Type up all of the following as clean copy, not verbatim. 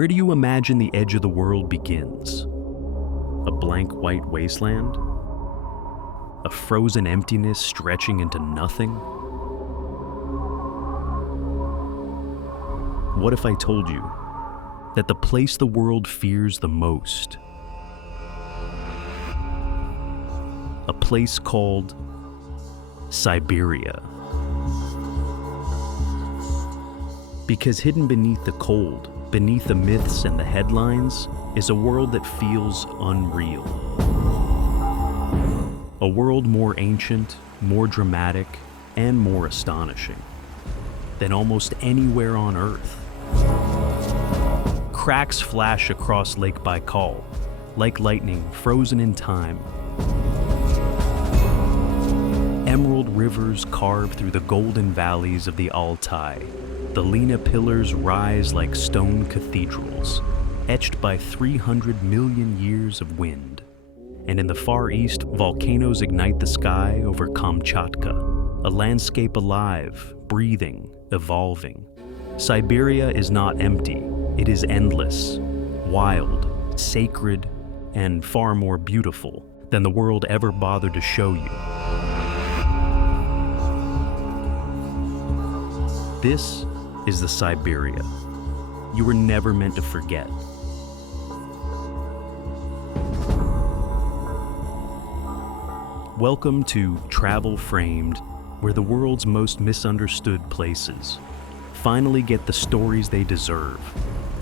Where do you imagine the edge of the world begins? A blank white wasteland? A frozen emptiness stretching into nothing? What if I told you that the place the world fears the most, a place called Siberia? Because hidden beneath the cold, beneath the myths and the headlines, is a world that feels unreal. A world more ancient, more dramatic, and more astonishing than almost anywhere on Earth. Cracks flash across Lake Baikal, like lightning frozen in time. Emerald rivers carve through the golden valleys of the Altai. The Lena pillars rise like stone cathedrals, etched by 300 million years of wind. And in the Far East, volcanoes ignite the sky over Kamchatka, a landscape alive, breathing, evolving. Siberia is not empty, it is endless, wild, sacred, and far more beautiful than the world ever bothered to show you. This is the Siberia you were never meant to forget. Welcome to Travel Framed, where the world's most misunderstood places finally get the stories they deserve.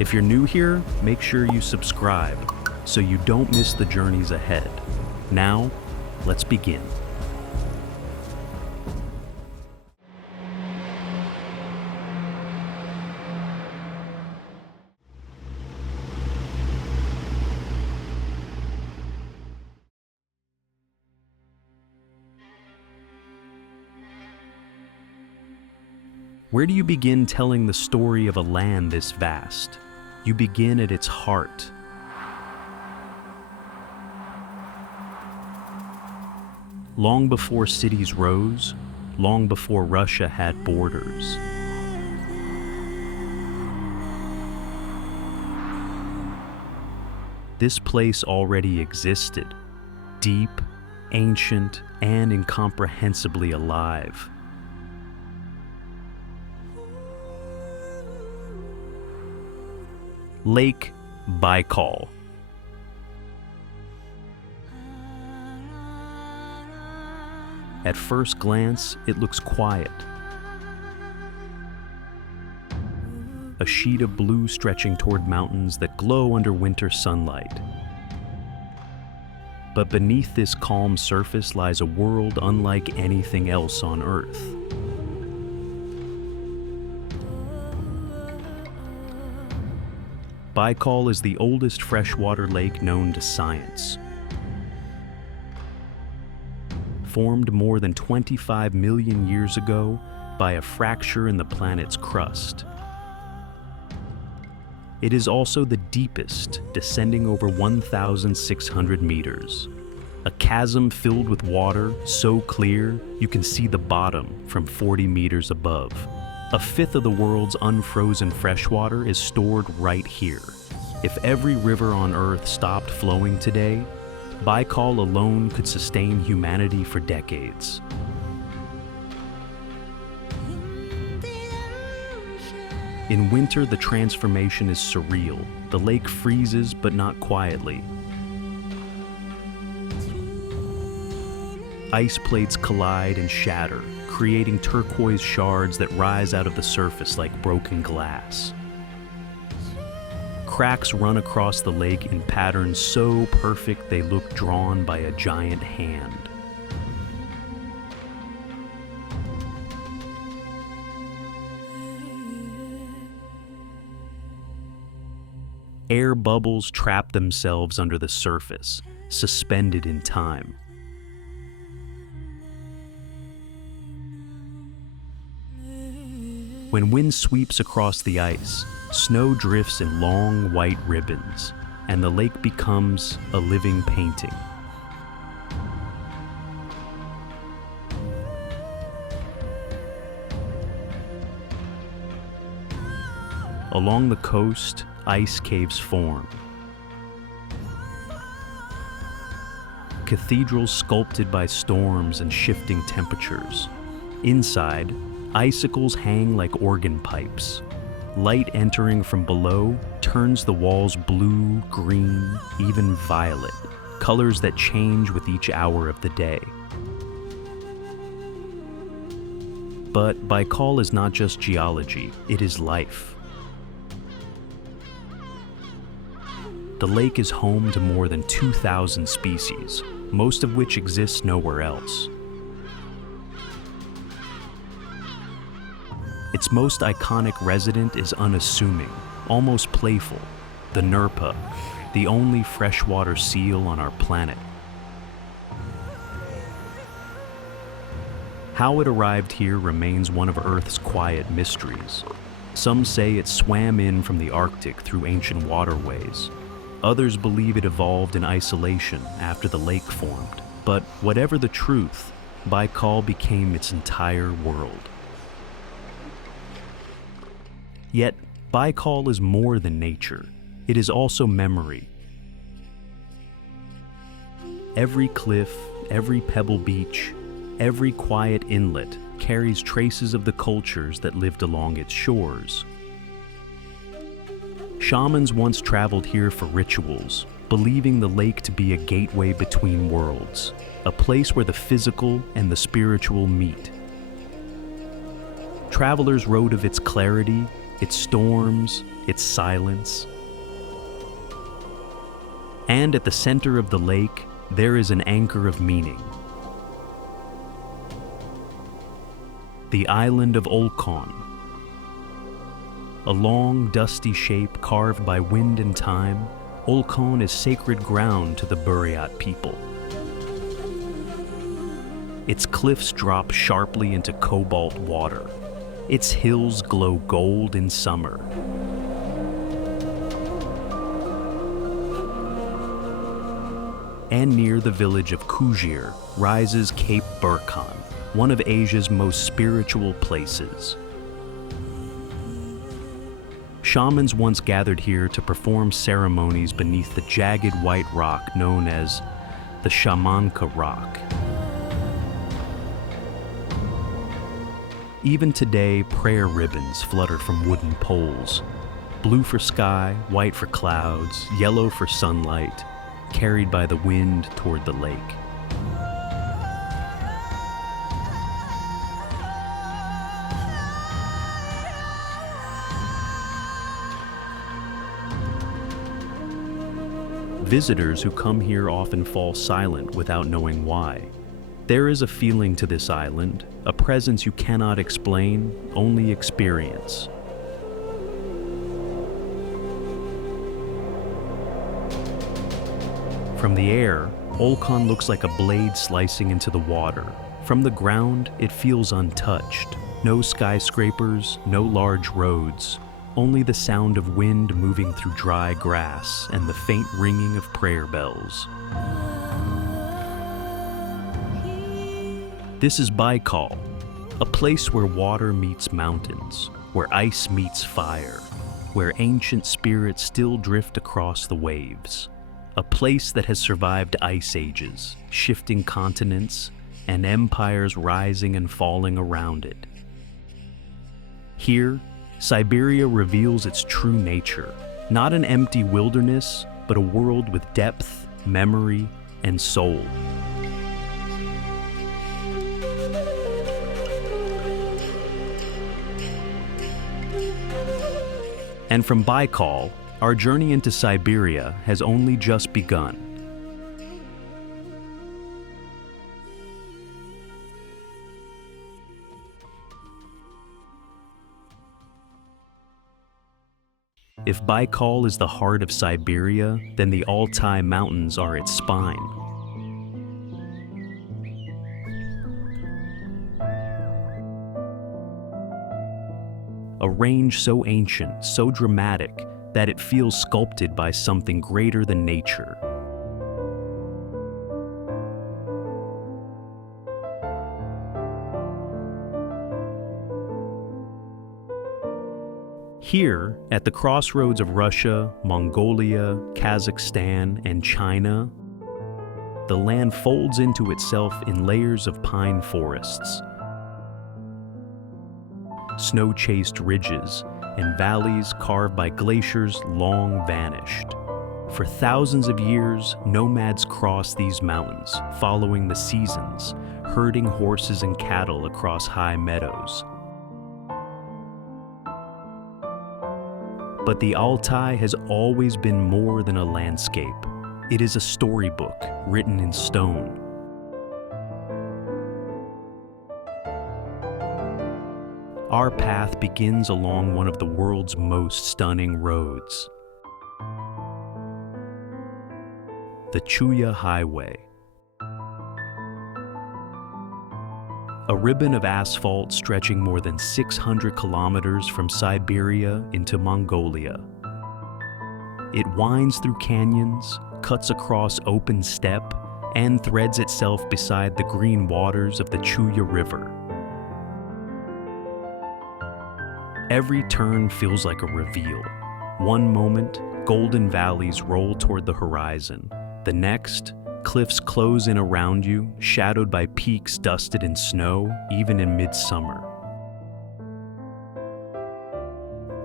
If you're new here, make sure you subscribe so you don't miss the journeys ahead. Now, let's begin. Where do you begin telling the story of a land this vast? You begin at its heart. Long before cities rose, long before Russia had borders, this place already existed, deep, ancient, and incomprehensibly alive. Lake Baikal. At first glance, it looks quiet. A sheet of blue stretching toward mountains that glow under winter sunlight. But beneath this calm surface lies a world unlike anything else on Earth. Baikal is the oldest freshwater lake known to science. Formed more than 25 million years ago by a fracture in the planet's crust. It is also the deepest, descending over 1,600 meters. A chasm filled with water so clear you can see the bottom from 40 meters above. A fifth of the world's unfrozen freshwater is stored right here. If every river on Earth stopped flowing today, Baikal alone could sustain humanity for decades. In winter, the transformation is surreal. The lake freezes, but not quietly. Ice plates collide and shatter, creating turquoise shards that rise out of the surface like broken glass. Cracks run across the lake in patterns so perfect they look drawn by a giant hand. Air bubbles trap themselves under the surface, suspended in time. When wind sweeps across the ice, snow drifts in long white ribbons, and the lake becomes a living painting. Along the coast, ice caves form. Cathedrals sculpted by storms and shifting temperatures. Inside, icicles hang like organ pipes. Light entering from below turns the walls blue, green, even violet, colors that change with each hour of the day. But Baikal is not just geology, it is life. The lake is home to more than 2,000 species, most of which exist nowhere else. Its most iconic resident is unassuming, almost playful, the Nerpa, the only freshwater seal on our planet. How it arrived here remains one of Earth's quiet mysteries. Some say it swam in from the Arctic through ancient waterways. Others believe it evolved in isolation after the lake formed. But whatever the truth, Baikal became its entire world. Yet, Baikal is more than nature. It is also memory. Every cliff, every pebble beach, every quiet inlet carries traces of the cultures that lived along its shores. Shamans once traveled here for rituals, believing the lake to be a gateway between worlds, a place where the physical and the spiritual meet. Travelers wrote of its clarity, its storms, its silence. And at the center of the lake, there is an anchor of meaning. The island of Olkhon. A long, dusty shape carved by wind and time, Olkhon is sacred ground to the Buryat people. Its cliffs drop sharply into cobalt water. Its hills glow gold in summer. And near the village of Kujir rises Cape Burkhan, one of Asia's most spiritual places. Shamans once gathered here to perform ceremonies beneath the jagged white rock known as the Shamanka Rock. Even today, prayer ribbons flutter from wooden poles. Blue for sky, white for clouds, yellow for sunlight, carried by the wind toward the lake. Visitors who come here often fall silent without knowing why. There is a feeling to this island, a presence you cannot explain, only experience. From the air, Olkhon looks like a blade slicing into the water. From the ground, it feels untouched. No skyscrapers, no large roads. Only the sound of wind moving through dry grass and the faint ringing of prayer bells. This is Baikal, a place where water meets mountains, where ice meets fire, where ancient spirits still drift across the waves. A place that has survived ice ages, shifting continents, and empires rising and falling around it. Here, Siberia reveals its true nature, not an empty wilderness, but a world with depth, memory, and soul. And from Baikal, our journey into Siberia has only just begun. If Baikal is the heart of Siberia, then the Altai Mountains are its spine. A range so ancient, so dramatic, that it feels sculpted by something greater than nature. Here, at the crossroads of Russia, Mongolia, Kazakhstan, and China, the land folds into itself in layers of pine forests, snow-chased ridges, and valleys carved by glaciers long vanished. For thousands of years, nomads crossed these mountains, following the seasons, herding horses and cattle across high meadows. But the Altai has always been more than a landscape. It is a storybook written in stone. Our path begins along one of the world's most stunning roads, the Chuya Highway. A ribbon of asphalt stretching more than 600 kilometers from Siberia into Mongolia. It winds through canyons, cuts across open steppe, and threads itself beside the green waters of the Chuya River. Every turn feels like a reveal. One moment, golden valleys roll toward the horizon. The next, cliffs close in around you, shadowed by peaks dusted in snow, even in midsummer.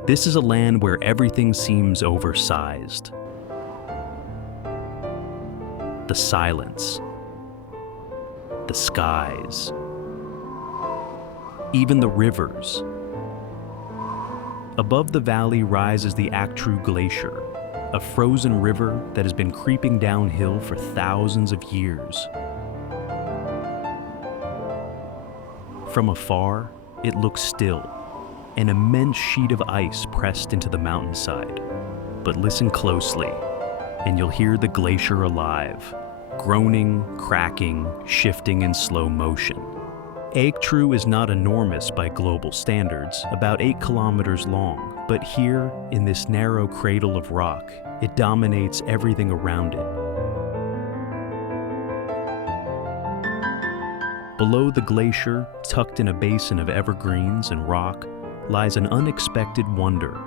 This is a land where everything seems oversized. The silence, the skies, even the rivers. Above the valley rises the Aktru Glacier, a frozen river that has been creeping downhill for thousands of years. From afar, it looks still, an immense sheet of ice pressed into the mountainside. But listen closely, and you'll hear the glacier alive, groaning, cracking, shifting in slow motion. Aktru is not enormous by global standards, about 8 kilometers long, but here, in this narrow cradle of rock, it dominates everything around it. Below the glacier, tucked in a basin of evergreens and rock, lies an unexpected wonder.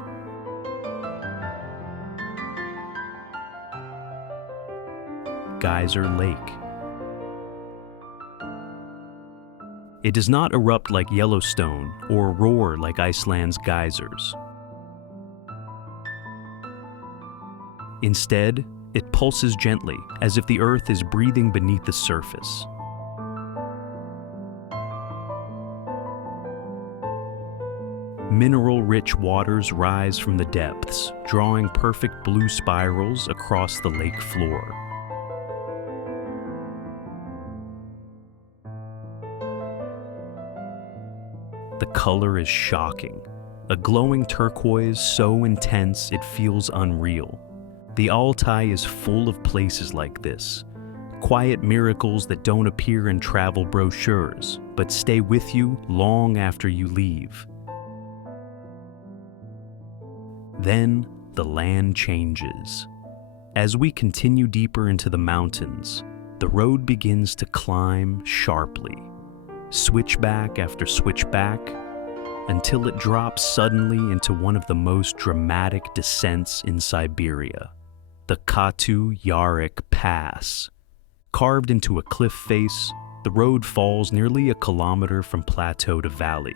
Geyser Lake. It does not erupt like Yellowstone or roar like Iceland's geysers. Instead, it pulses gently, as if the earth is breathing beneath the surface. Mineral-rich waters rise from the depths, drawing perfect blue spirals across the lake floor. The color is shocking, a glowing turquoise so intense it feels unreal. The Altai is full of places like this, quiet miracles that don't appear in travel brochures, but stay with you long after you leave. Then the land changes. As we continue deeper into the mountains, the road begins to climb sharply, switchback after switchback, until it drops suddenly into one of the most dramatic descents in Siberia, the Katu Yarik Pass. Carved into a cliff face, the road falls nearly a kilometer from plateau to valley.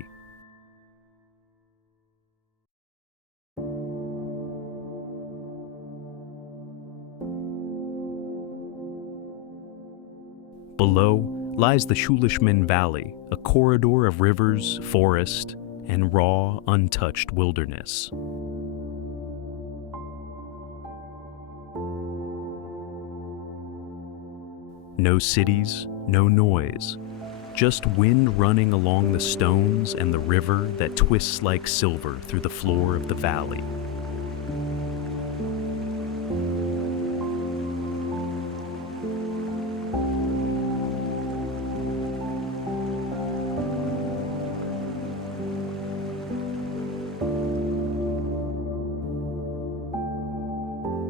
Below lies the Shulishmin Valley, a corridor of rivers, forest, and raw, untouched wilderness. No cities, no noise, just wind running along the stones and the river that twists like silver through the floor of the valley.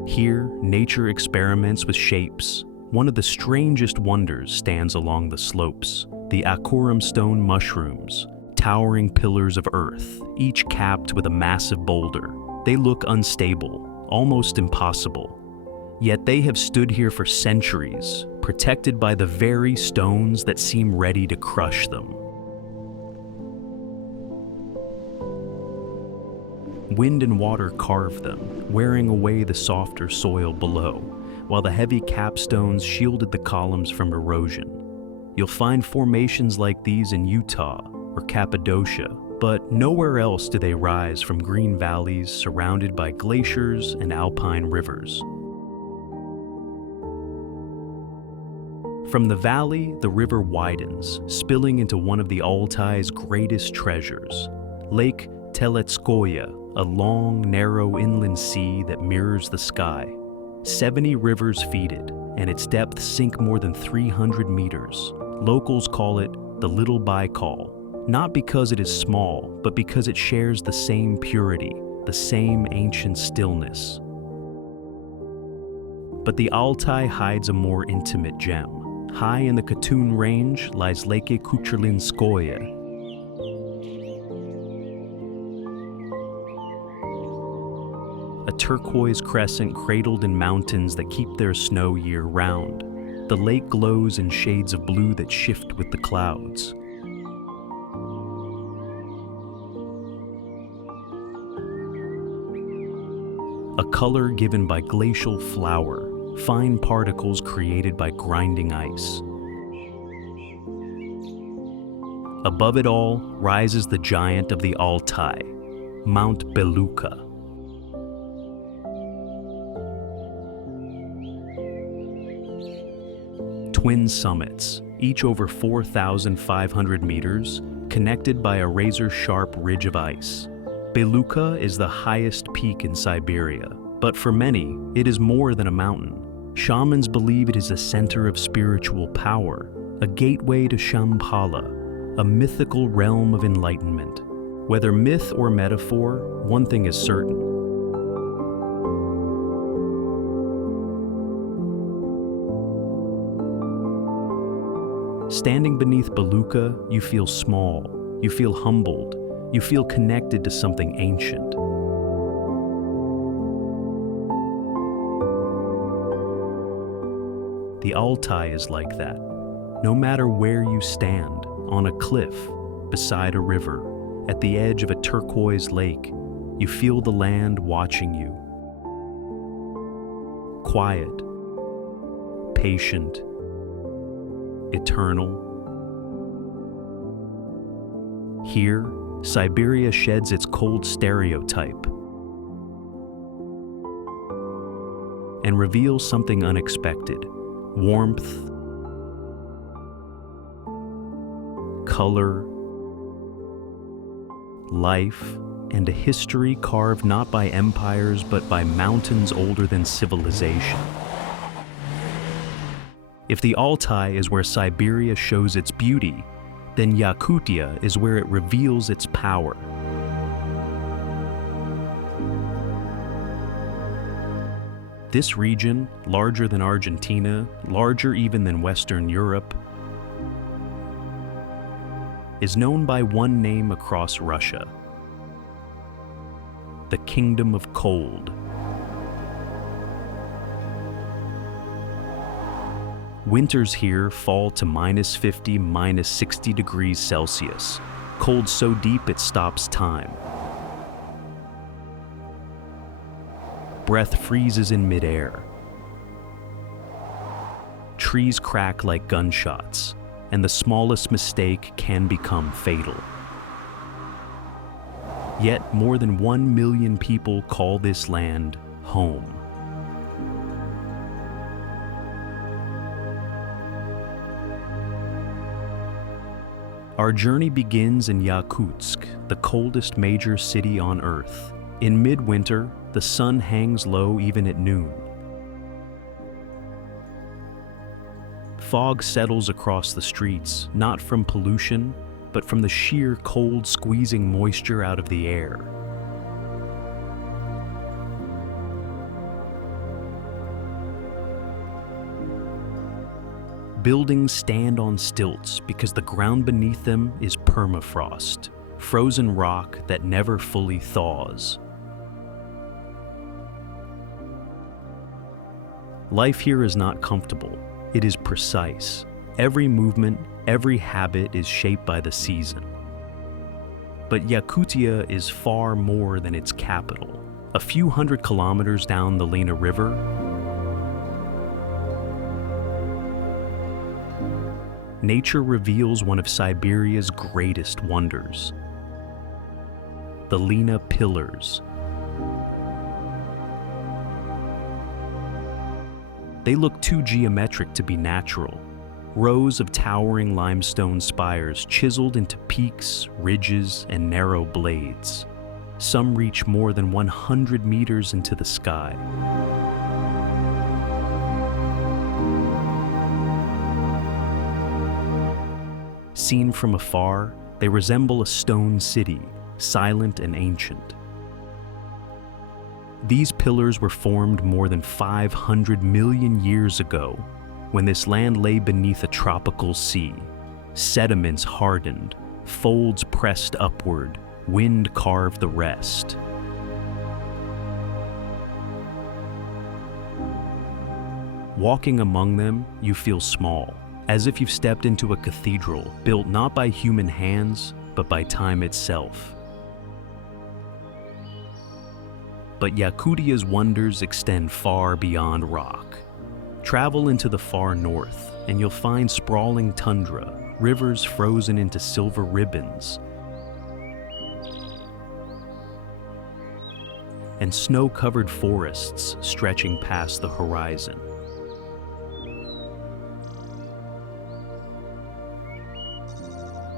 Here, nature experiments with shapes. One of the strangest wonders stands along the slopes, the akurum stone mushrooms, towering pillars of earth, each capped with a massive boulder. They look unstable, almost impossible. Yet they have stood here for centuries, protected by the very stones that seem ready to crush them. Wind and water carve them, wearing away the softer soil below, while the heavy capstones shielded the columns from erosion. You'll find formations like these in Utah or Cappadocia, but nowhere else do they rise from green valleys surrounded by glaciers and alpine rivers. From the valley, the river widens, spilling into one of the Altai's greatest treasures, Lake Teletskoye, a long, narrow inland sea that mirrors the sky. 70 rivers feed it, and its depths sink more than 300 meters. Locals call it the Little Baikal, not because it is small, but because it shares the same purity, the same ancient stillness. But the Altai hides a more intimate gem. High in the Katun Range lies Lake Kucherlinskoye, a turquoise crescent cradled in mountains that keep their snow year-round. The lake glows in shades of blue that shift with the clouds. A color given by glacial flour, fine particles created by grinding ice. Above it all rises the giant of the Altai, Mount Belukha. Twin summits, each over 4,500 meters, connected by a razor-sharp ridge of ice. Belukha is the highest peak in Siberia, but for many, it is more than a mountain. Shamans believe it is a center of spiritual power, a gateway to Shambhala, a mythical realm of enlightenment. Whether myth or metaphor, one thing is certain. Standing beneath Belukha, you feel small, you feel humbled, you feel connected to something ancient. The Altai is like that. No matter where you stand, on a cliff, beside a river, at the edge of a turquoise lake, you feel the land watching you. Quiet, patient, eternal. Here, Siberia sheds its cold stereotype and reveals something unexpected: warmth, color, life, and a history carved not by empires but by mountains older than civilization. If the Altai is where Siberia shows its beauty, then Yakutia is where it reveals its power. This region, larger than Argentina, larger even than Western Europe, is known by one name across Russia: the Kingdom of Cold. Winters here fall to -50, -60 degrees Celsius, cold so deep it stops time. Breath freezes in midair. Trees crack like gunshots, and the smallest mistake can become fatal. Yet more than 1 million people call this land home. Our journey begins in Yakutsk, the coldest major city on Earth. In midwinter, the sun hangs low even at noon. Fog settles across the streets, not from pollution, but from the sheer cold squeezing moisture out of the air. Buildings stand on stilts because the ground beneath them is permafrost, frozen rock that never fully thaws. Life here is not comfortable. It is precise. Every movement, every habit is shaped by the season. But Yakutia is far more than its capital. A few hundred kilometers down the Lena River, nature reveals one of Siberia's greatest wonders: the Lena Pillars. They look too geometric to be natural. Rows of towering limestone spires chiseled into peaks, ridges, and narrow blades. Some reach more than 100 meters into the sky. Seen from afar, they resemble a stone city, silent and ancient. These pillars were formed more than 500 million years ago, when this land lay beneath a tropical sea. Sediments hardened, folds pressed upward, wind carved the rest. Walking among them, you feel small, as if you've stepped into a cathedral built not by human hands, but by time itself. But Yakutia's wonders extend far beyond rock. Travel into the far north, and you'll find sprawling tundra, rivers frozen into silver ribbons, and snow-covered forests stretching past the horizon.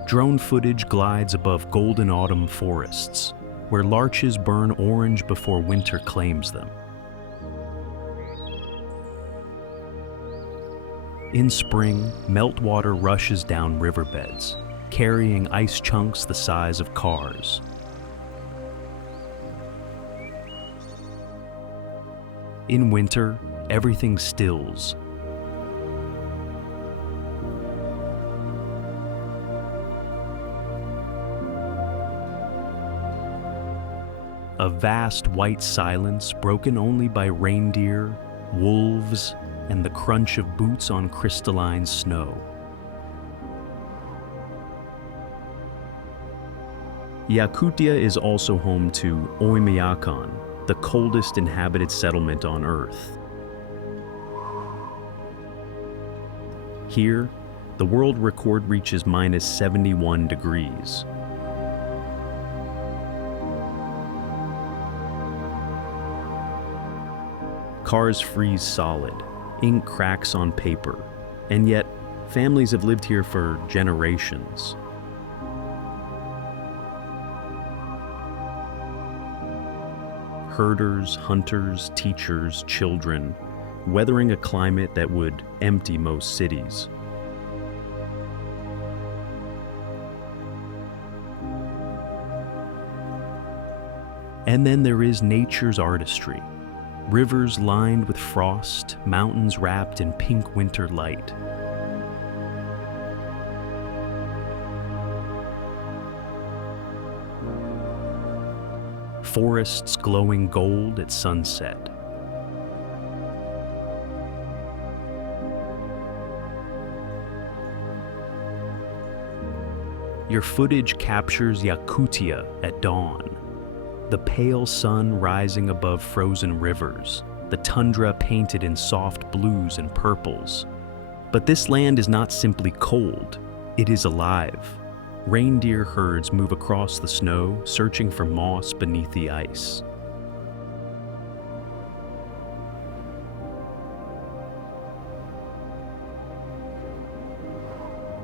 Drone footage glides above golden autumn forests, where larches burn orange before winter claims them. In spring, meltwater rushes down riverbeds, carrying ice chunks the size of cars. In winter, everything stills. A vast white silence broken only by reindeer, wolves, and the crunch of boots on crystalline snow. Yakutia is also home to Oymyakon, the coldest inhabited settlement on Earth. Here, the world record reaches minus 71 degrees. Cars freeze solid, ink cracks on paper, and yet families have lived here for generations. Herders, hunters, teachers, children, weathering a climate that would empty most cities. And then there is nature's artistry. Rivers lined with frost, mountains wrapped in pink winter light. Forests glowing gold at sunset. Your footage captures Yakutia at dawn. The pale sun rising above frozen rivers, the tundra painted in soft blues and purples. But this land is not simply cold, it is alive. Reindeer herds move across the snow, searching for moss beneath the ice.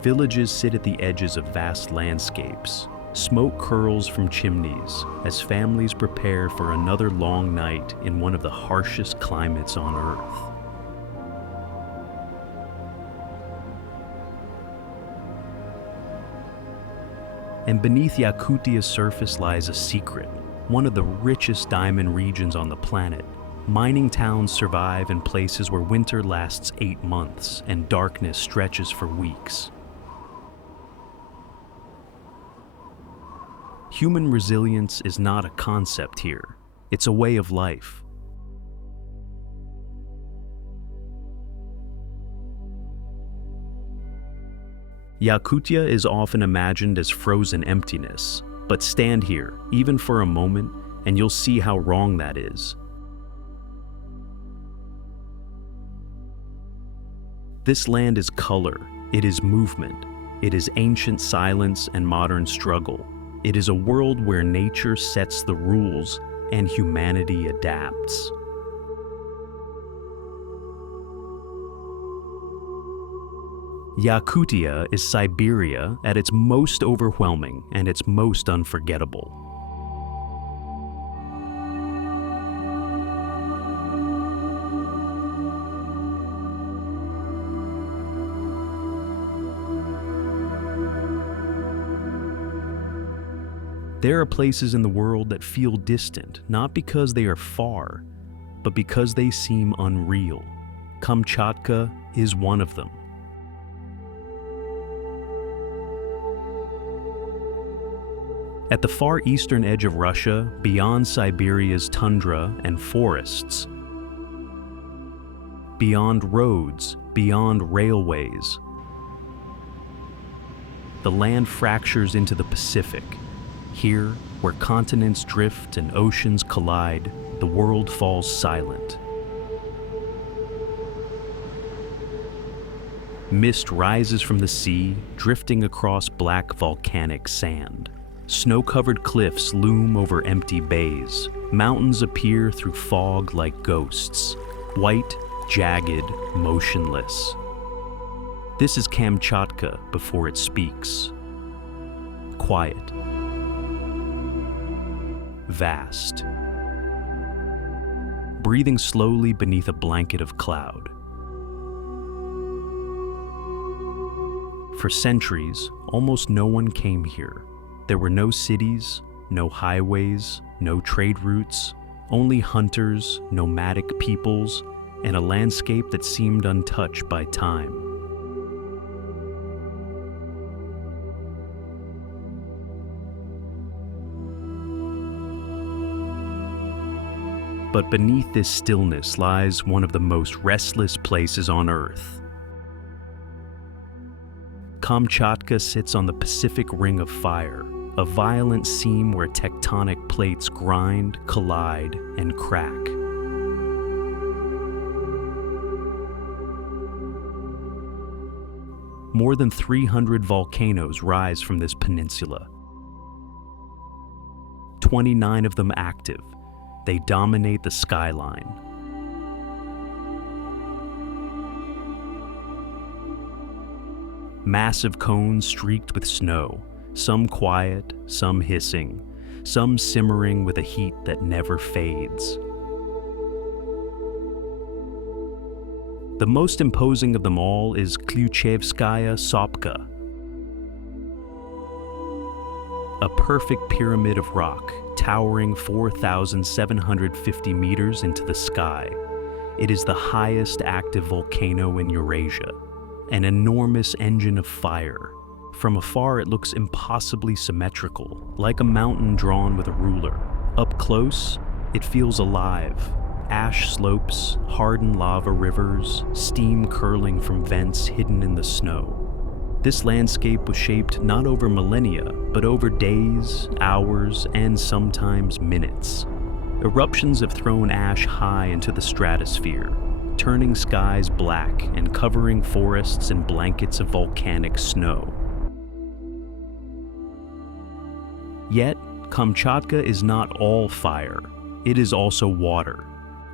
Villages sit at the edges of vast landscapes. Smoke curls from chimneys as families prepare for another long night in one of the harshest climates on Earth. And beneath Yakutia's surface lies a secret, one of the richest diamond regions on the planet, Mining towns survive in places where winter lasts 8 months and darkness stretches for weeks. Human resilience is not a concept here, it's a way of life. Yakutia is often imagined as frozen emptiness, but stand here, even for a moment, and you'll see how wrong that is. This land is color, it is movement, it is ancient silence and modern struggle. It is a world where nature sets the rules and humanity adapts. Yakutia is Siberia at its most overwhelming and its most unforgettable. There are places in the world that feel distant, not because they are far, but because they seem unreal. Kamchatka is one of them. At the far eastern edge of Russia, beyond Siberia's tundra and forests, beyond roads, beyond railways, the land fractures into the Pacific. Here, where continents drift and oceans collide, the world falls silent. Mist rises from the sea, drifting across black volcanic sand. Snow-covered cliffs loom over empty bays. Mountains appear through fog like ghosts, white, jagged, motionless. This is Kamchatka before it speaks. Quiet. Vast. Breathing slowly beneath a blanket of cloud. For centuries, almost no one came here. There were no cities, no highways, no trade routes, only hunters, nomadic peoples, and a landscape that seemed untouched by time. But beneath this stillness lies one of the most restless places on Earth. Kamchatka sits on the Pacific Ring of Fire, a violent seam where tectonic plates grind, collide, and crack. More than 300 volcanoes rise from this peninsula. 29 of them active. They dominate the skyline. Massive cones streaked with snow, some quiet, some hissing, some simmering with a heat that never fades. The most imposing of them all is Klyuchevskaya Sopka, a perfect pyramid of rock towering 4,750 meters into the sky. It is the highest active volcano in Eurasia, an enormous engine of fire. From afar, it looks impossibly symmetrical, like a mountain drawn with a ruler. Up close, it feels alive. Ash slopes, hardened lava rivers, steam curling from vents hidden in the snow. This landscape was shaped not over millennia, but over days, hours, and sometimes minutes. Eruptions have thrown ash high into the stratosphere, turning skies black and covering forests in blankets of volcanic snow. Yet, Kamchatka is not all fire. It is also water.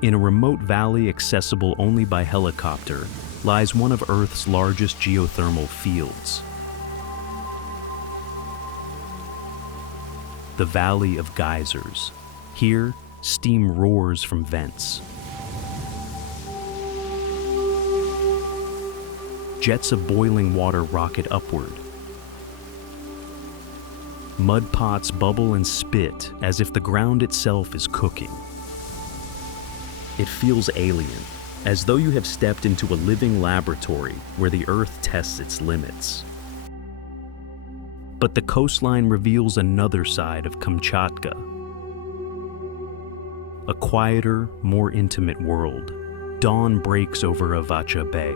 In a remote valley accessible only by helicopter, lies one of Earth's largest geothermal fields. The Valley of Geysers. Here, steam roars from vents. Jets of boiling water rocket upward. Mud pots bubble and spit as if the ground itself is cooking. It feels alien, as though you have stepped into a living laboratory where the Earth tests its limits. But the coastline reveals another side of Kamchatka. A quieter, more intimate world. Dawn breaks over Avacha Bay.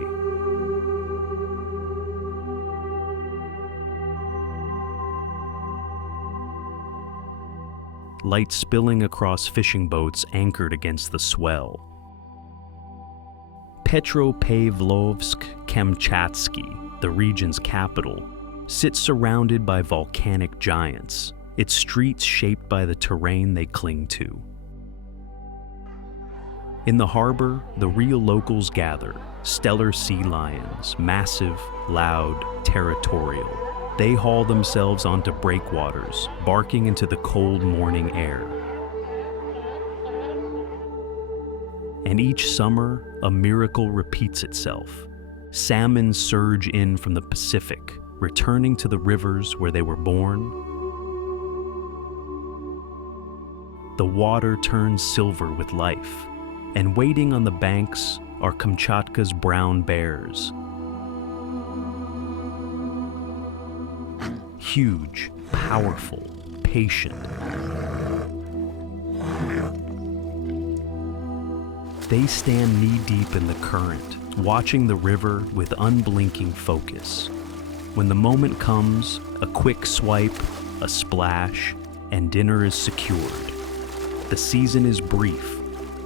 Light spilling across fishing boats anchored against the swell. Petropavlovsk-Kamchatsky, the region's capital, sits surrounded by volcanic giants, its streets shaped by the terrain they cling to. In the harbor, the real locals gather, stellar sea lions, massive, loud, territorial. They haul themselves onto breakwaters, barking into the cold morning air. And each summer, a miracle repeats itself. Salmon surge in from the Pacific, returning to the rivers where they were born. The water turns silver with life, and waiting on the banks are Kamchatka's brown bears. Huge, powerful, patient. They stand knee-deep in the current, watching the river with unblinking focus. When the moment comes, a quick swipe, a splash, and dinner is secured. The season is brief.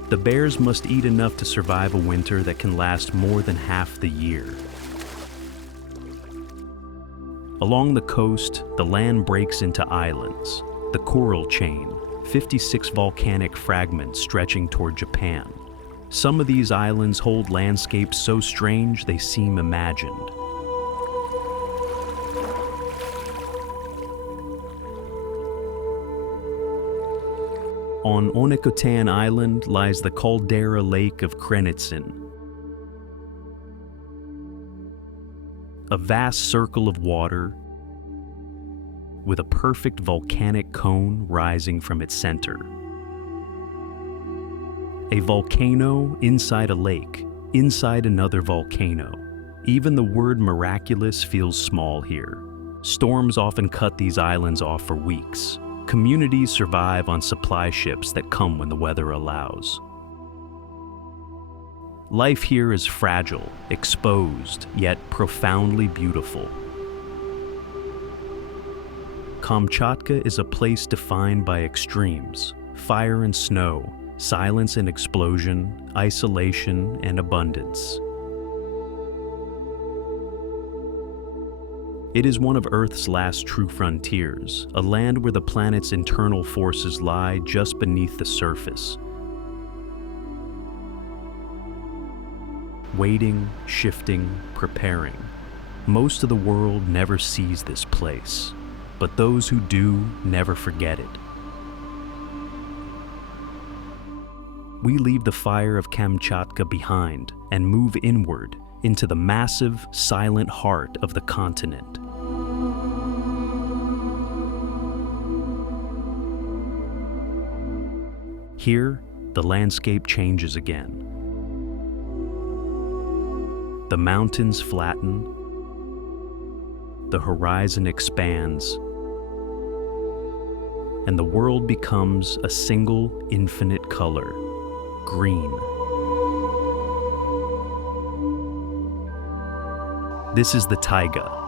The bears must eat enough to survive a winter that can last more than half the year. Along the coast, the land breaks into islands. The Coral Chain, 56 volcanic fragments stretching toward Japan. Some of these islands hold landscapes so strange they seem imagined. On Onikotan Island lies the caldera lake of Krenitsin, a vast circle of water with a perfect volcanic cone rising from its center. A volcano inside a lake, inside another volcano. Even the word miraculous feels small here. Storms often cut these islands off for weeks. Communities survive on supply ships that come when the weather allows. Life here is fragile, exposed, yet profoundly beautiful. Kamchatka is a place defined by extremes: fire and snow, silence and explosion, isolation and abundance. It is one of Earth's last true frontiers, a land where the planet's internal forces lie just beneath the surface. Waiting, shifting, preparing. Most of the world never sees this place, but those who do never forget it. We leave the fire of Kamchatka behind and move inward into the massive, silent heart of the continent. Here, the landscape changes again. The mountains flatten, the horizon expands, and the world becomes a single, infinite color: green. This is the Taiga.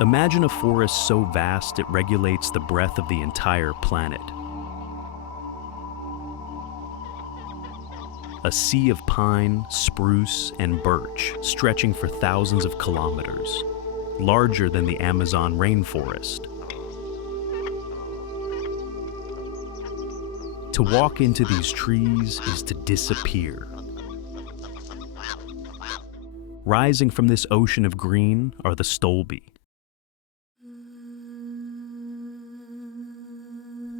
Imagine a forest so vast it regulates the breath of the entire planet. A sea of pine, spruce, and birch stretching for thousands of kilometers, larger than the Amazon rainforest. To walk into these trees is to disappear. Rising from this ocean of green are the stolbi.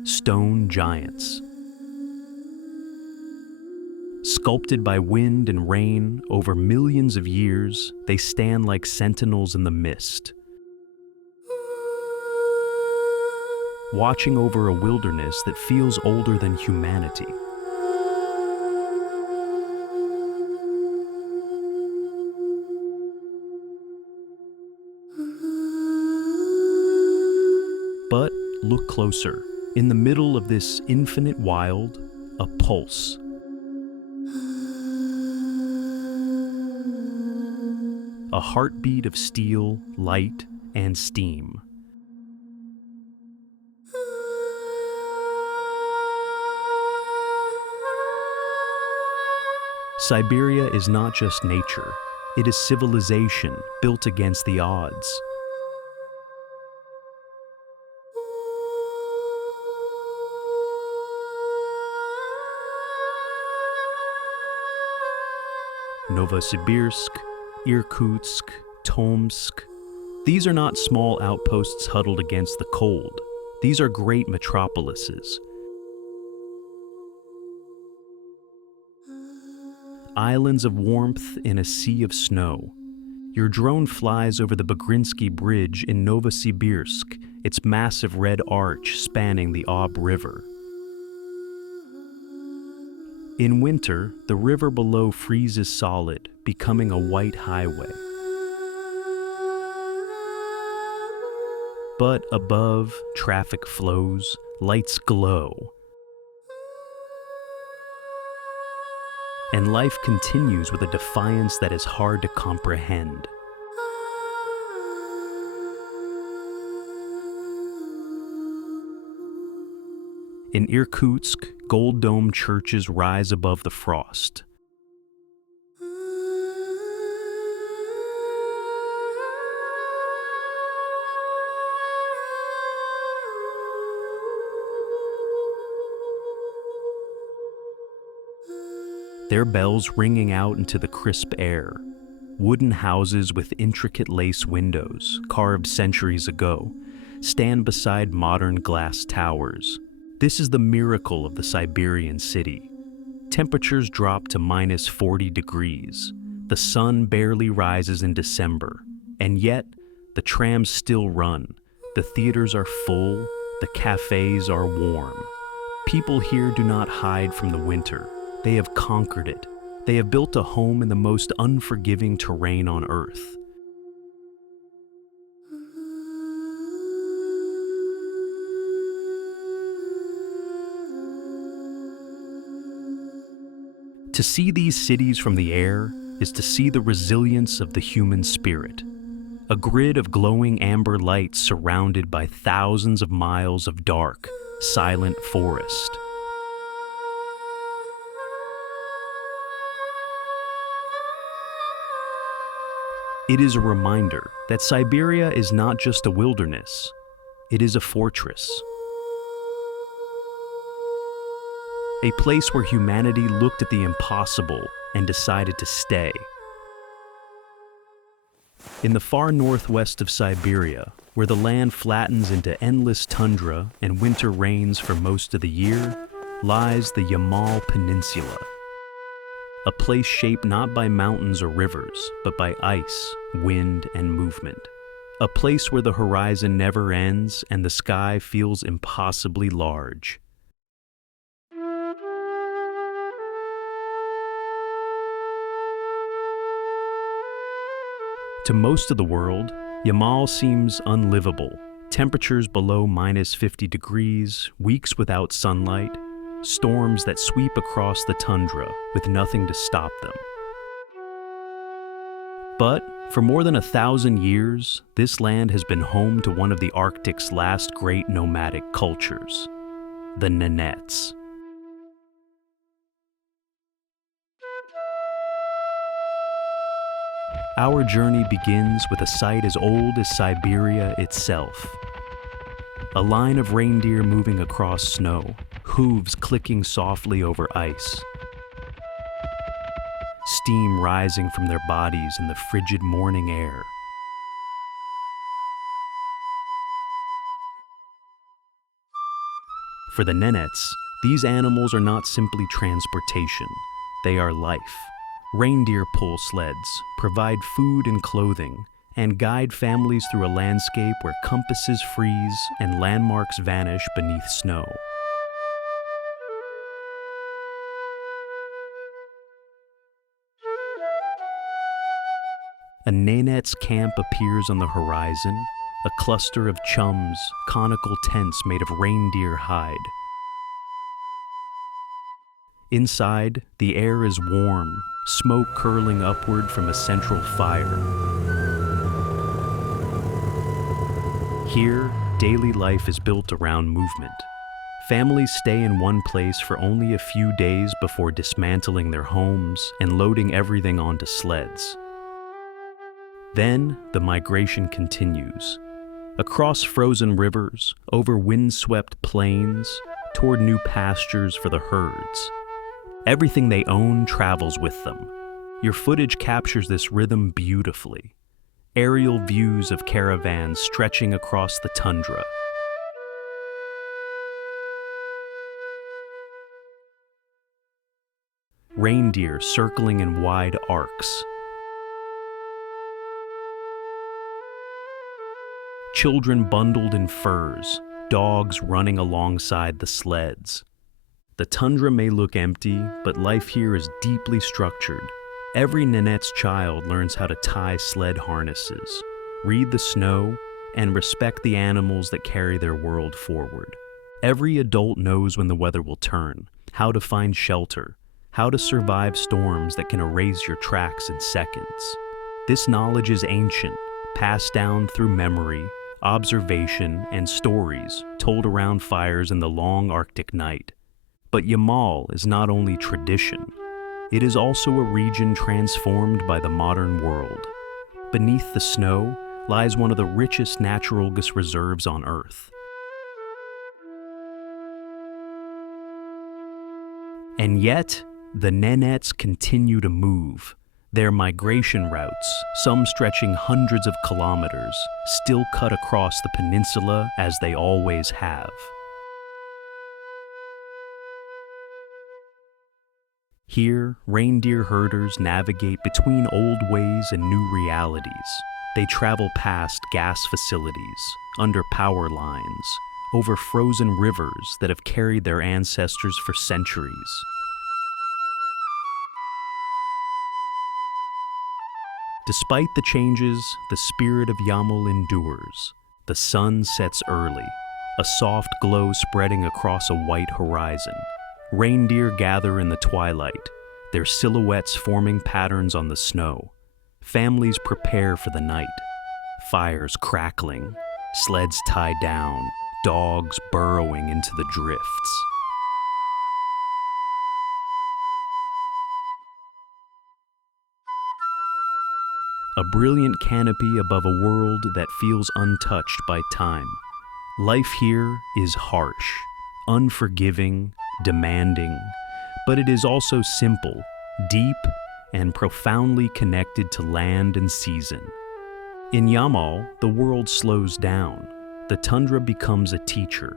Stone giants. Sculpted by wind and rain over millions of years, they stand like sentinels in the mist. watching over a wilderness that feels older than humanity. But look closer. In the middle of this infinite wild, a pulse. A heartbeat of steel, light, and steam. Siberia is not just nature, it is civilization built against the odds. Novosibirsk, Irkutsk, Tomsk. These are not small outposts huddled against the cold. These are great metropolises. Islands of warmth in a sea of snow. Your drone flies over the Bagrinsky Bridge in Novosibirsk, its massive red arch spanning the Ob River. In winter, the river below freezes solid, becoming a white highway. But above, traffic flows, lights glow. And life continues with a defiance that is hard to comprehend. In Irkutsk, gold-domed churches rise above the frost. Their bells ringing out into the crisp air. Wooden houses with intricate lace windows, carved centuries ago, stand beside modern glass towers. This is the miracle of the Siberian city. Temperatures drop to minus 40 degrees. The sun barely rises in December, and yet the trams still run. The theaters are full, the cafes are warm. People here do not hide from the winter. They have conquered it. They have built a home in the most unforgiving terrain on Earth. To see these cities from the air is to see the resilience of the human spirit. A grid of glowing amber lights surrounded by thousands of miles of dark, silent forest. It is a reminder that Siberia is not just a wilderness, it is a fortress. A place where humanity looked at the impossible and decided to stay. In the far northwest of Siberia, where the land flattens into endless tundra and winter reigns for most of the year, lies the Yamal Peninsula. A place shaped not by mountains or rivers, but by ice, wind, and movement. A place where the horizon never ends and the sky feels impossibly large. To most of the world, Yamal seems unlivable. Temperatures below minus 50 degrees, weeks without sunlight, storms that sweep across the tundra with nothing to stop them. But for more than 1,000 years, this land has been home to one of the Arctic's last great nomadic cultures, the Nomads. Our journey begins with a sight as old as Siberia itself. A line of reindeer moving across snow, hooves clicking softly over ice. Steam rising from their bodies in the frigid morning air. For the Nomads, these animals are not simply transportation, they are life. Reindeer pull sleds, provide food and clothing, and guide families through a landscape where compasses freeze and landmarks vanish beneath snow. A Nenets camp appears on the horizon, a cluster of chums, conical tents made of reindeer hide. Inside, the air is warm, smoke curling upward from a central fire. Here, daily life is built around movement. Families stay in one place for only a few days before dismantling their homes and loading everything onto sleds. Then, the migration continues. Across frozen rivers, over windswept plains, toward new pastures for the herds. Everything they own travels with them. Your footage captures this rhythm beautifully. Aerial views of caravans stretching across the tundra. Reindeer circling in wide arcs. Children bundled in furs, dogs running alongside the sleds. The tundra may look empty, but life here is deeply structured. Every Nenets child learns how to tie sled harnesses, read the snow, and respect the animals that carry their world forward. Every adult knows when the weather will turn, how to find shelter, how to survive storms that can erase your tracks in seconds. This knowledge is ancient, passed down through memory, observation, and stories told around fires in the long Arctic night. But Yamal is not only tradition, it is also a region transformed by the modern world. Beneath the snow lies one of the richest natural gas reserves on Earth. And yet, the Nenets continue to move. Their migration routes, some stretching hundreds of kilometers, still cut across the peninsula as they always have. Here, reindeer herders navigate between old ways and new realities. They travel past gas facilities, under power lines, over frozen rivers that have carried their ancestors for centuries. Despite the changes, the spirit of Yamal endures. The sun sets early, a soft glow spreading across a white horizon. Reindeer gather in the twilight, their silhouettes forming patterns on the snow. Families prepare for the night. Fires crackling, sleds tied down, dogs burrowing into the drifts. A brilliant canopy above a world that feels untouched by time. Life here is harsh, unforgiving, demanding, but it is also simple, deep, and profoundly connected to land and season. In Yamal, the world slows down. The tundra becomes a teacher,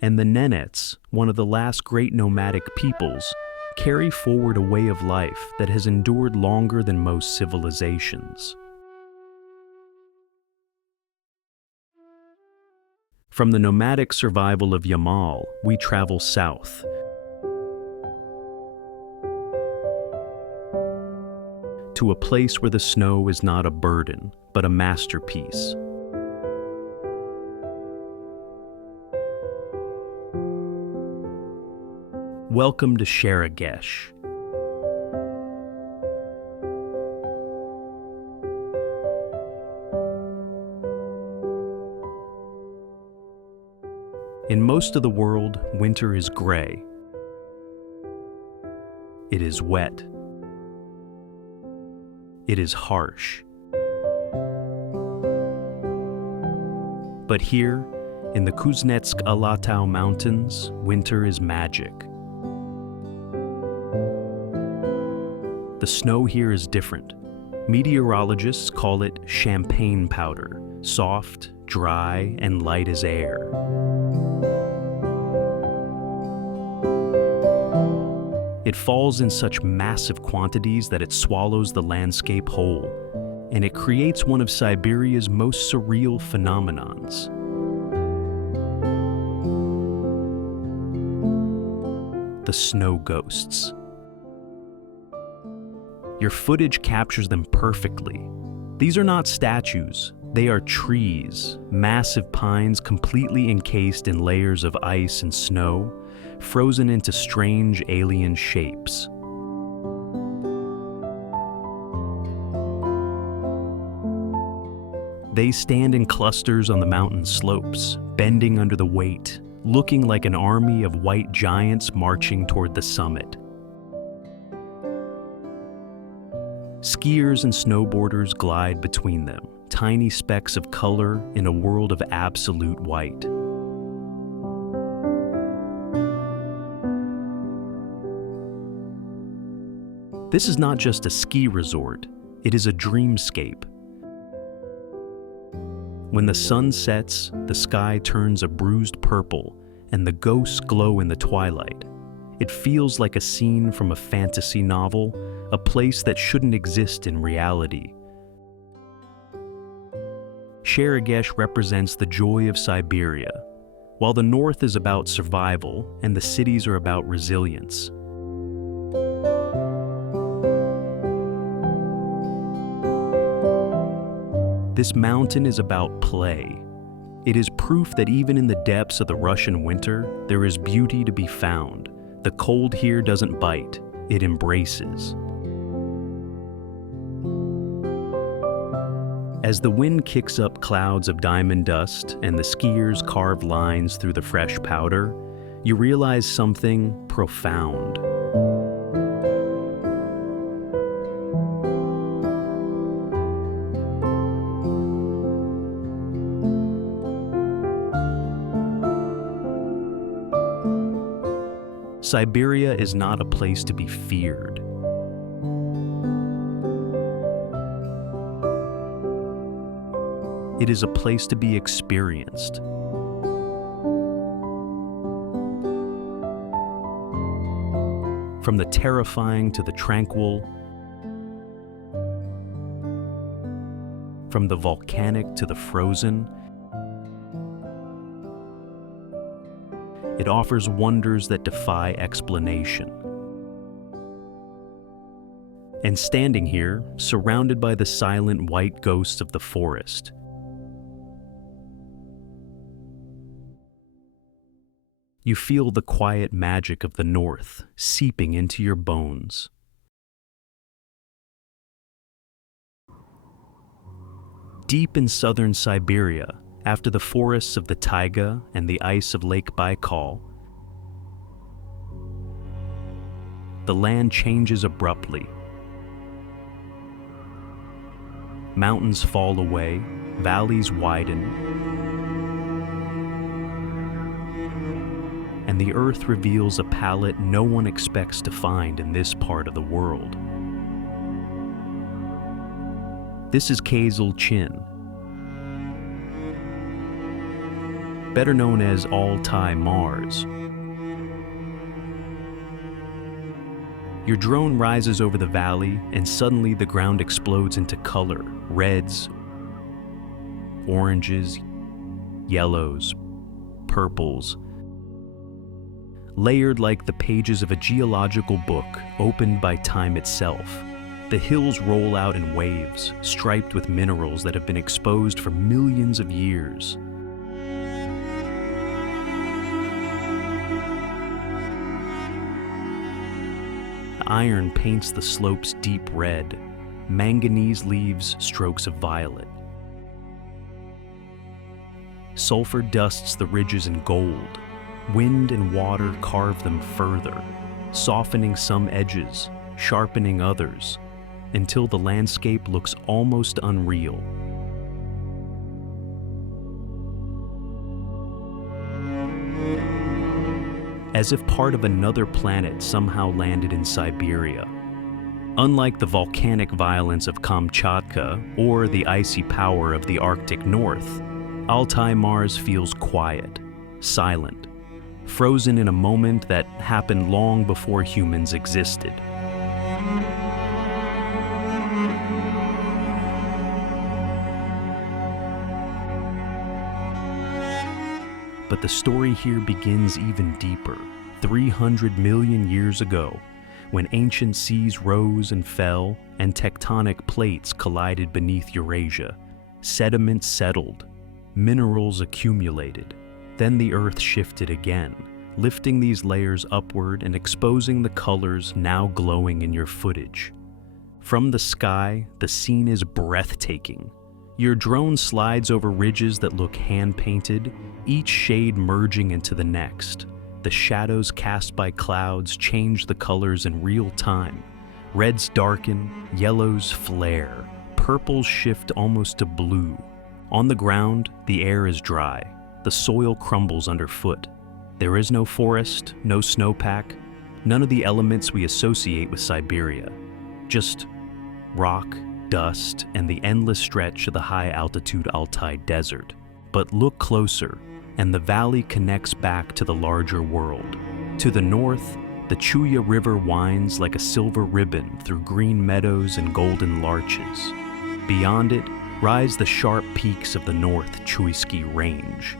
and the Nenets, one of the last great nomadic peoples, carry forward a way of life that has endured longer than most civilizations. From the nomadic survival of Yamal, we travel south. To a place where the snow is not a burden, but a masterpiece. Welcome to Sharagesh. In most of the world, winter is gray. It is wet. It is harsh. But here, in the Kuznetsk-Alatau Mountains, winter is magic. The snow here is different. Meteorologists call it champagne powder, soft, dry, and light as air. It falls in such massive quantities that it swallows the landscape whole. and it creates one of Siberia's most surreal phenomenons. The snow ghosts. Your footage captures them perfectly. These are not statues, they are trees, massive pines completely encased in layers of ice and snow, frozen into strange alien shapes. They stand in clusters on the mountain slopes, bending under the weight, looking like an army of white giants marching toward the summit. Skiers and snowboarders glide between them, tiny specks of color in a world of absolute white. This is not just a ski resort, it is a dreamscape. When the sun sets, the sky turns a bruised purple, and the ghosts glow in the twilight. It feels like a scene from a fantasy novel, a place that shouldn't exist in reality. Sharagesh represents the joy of Siberia, while the north is about survival and the cities are about resilience. This mountain is about play. It is proof that even in the depths of the Russian winter, there is beauty to be found. The cold here doesn't bite, it embraces. As the wind kicks up clouds of diamond dust and the skiers carve lines through the fresh powder, you realize something profound. Siberia is not a place to be feared. It is a place to be experienced. From the terrifying to the tranquil, from the volcanic to the frozen, it offers wonders that defy explanation. And standing here, surrounded by the silent white ghosts of the forest, you feel the quiet magic of the north seeping into your bones. Deep in southern Siberia, after the forests of the Taiga and the ice of Lake Baikal, the land changes abruptly. Mountains fall away, valleys widen, and the earth reveals a palette no one expects to find in this part of the world. This is Chin, better known as Altai Mars. Your drone rises over the valley, and suddenly the ground explodes into color: reds, oranges, yellows, purples, layered like the pages of a geological book opened by time itself. The hills roll out in waves, striped with minerals that have been exposed for millions of years. Iron paints the slopes deep red, manganese leaves strokes of violet. Sulfur dusts the ridges in gold. Wind and water carve them further, softening some edges, sharpening others, until the landscape looks almost unreal. As if part of another planet somehow landed in Siberia. Unlike the volcanic violence of Kamchatka or the icy power of the Arctic North, Altai Mars feels quiet, silent, frozen in a moment that happened long before humans existed. But the story here begins even deeper, 300 million years ago, when ancient seas rose and fell and tectonic plates collided beneath Eurasia. Sediments settled, minerals accumulated. Then the Earth shifted again, lifting these layers upward and exposing the colors now glowing in your footage. From the sky, the scene is breathtaking. Your drone slides over ridges that look hand-painted, each shade merging into the next. The shadows cast by clouds change the colors in real time. Reds darken, yellows flare, purples shift almost to blue. On the ground, the air is dry. The soil crumbles underfoot. There is no forest, no snowpack, none of the elements we associate with Siberia. Just rock, dust, and the endless stretch of the high-altitude Altai desert. But look closer, and the valley connects back to the larger world. To the north, the Chuya River winds like a silver ribbon through green meadows and golden larches. Beyond it rise the sharp peaks of the North Chuysky Range,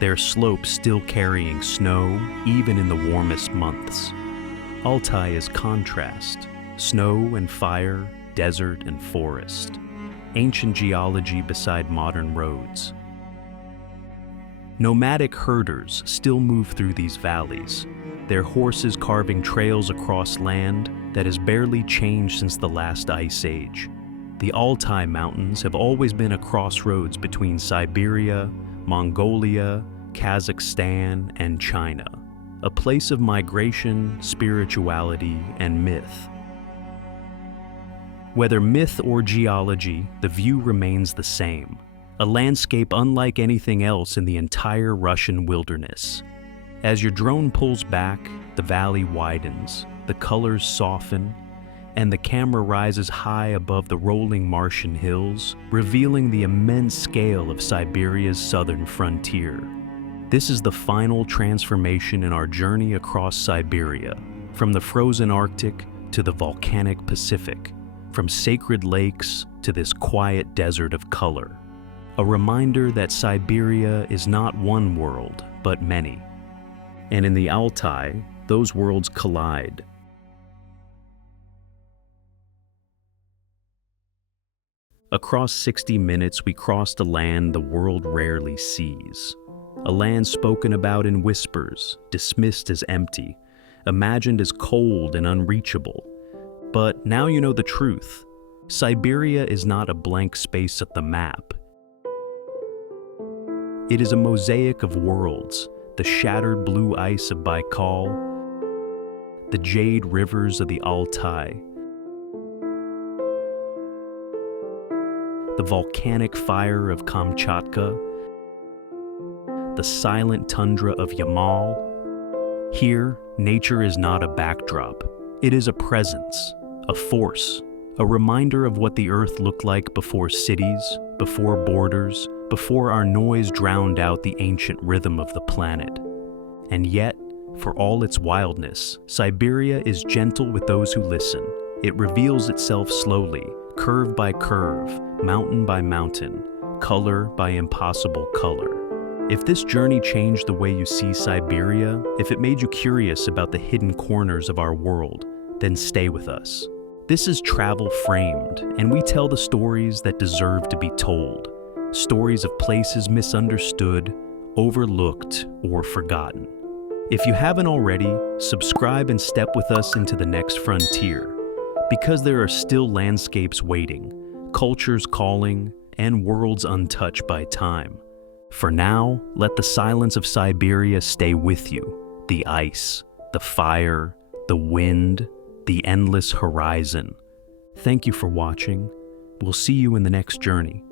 their slopes still carrying snow even in the warmest months. Altai is contrast, snow and fire, desert and forest, ancient geology beside modern roads. Nomadic herders still move through these valleys, their horses carving trails across land that has barely changed since the last ice age. The Altai Mountains have always been a crossroads between Siberia, Mongolia, Kazakhstan, and China, a place of migration, spirituality, and myth. Whether myth or geology, the view remains the same, a landscape unlike anything else in the entire Russian wilderness. As your drone pulls back, the valley widens, the colors soften, and the camera rises high above the rolling Martian hills, revealing the immense scale of Siberia's southern frontier. This is the final transformation in our journey across Siberia, from the frozen Arctic to the volcanic Pacific, from sacred lakes to this quiet desert of color. A reminder that Siberia is not one world, but many. And in the Altai, those worlds collide. Across 60 minutes, we crossed a land the world rarely sees. A land spoken about in whispers, dismissed as empty, imagined as cold and unreachable. But now you know the truth. Siberia is not a blank space at the map. It is a mosaic of worlds, the shattered blue ice of Baikal, the jade rivers of the Altai, the volcanic fire of Kamchatka, the silent tundra of Yamal. Here, nature is not a backdrop. It is a presence, a force, a reminder of what the Earth looked like before cities, before borders, before our noise drowned out the ancient rhythm of the planet. And yet, for all its wildness, Siberia is gentle with those who listen. It reveals itself slowly, curve by curve, mountain by mountain, color by impossible color. If this journey changed the way you see Siberia, if it made you curious about the hidden corners of our world, then stay with us. This is Travel Framed, and we tell the stories that deserve to be told. Stories of places misunderstood, overlooked, or forgotten. If you haven't already, subscribe and step with us into the next frontier, because there are still landscapes waiting, cultures calling, and worlds untouched by time. For now, let the silence of Siberia stay with you. The ice, the fire, the wind, the endless horizon. Thank you for watching. We'll see you in the next journey.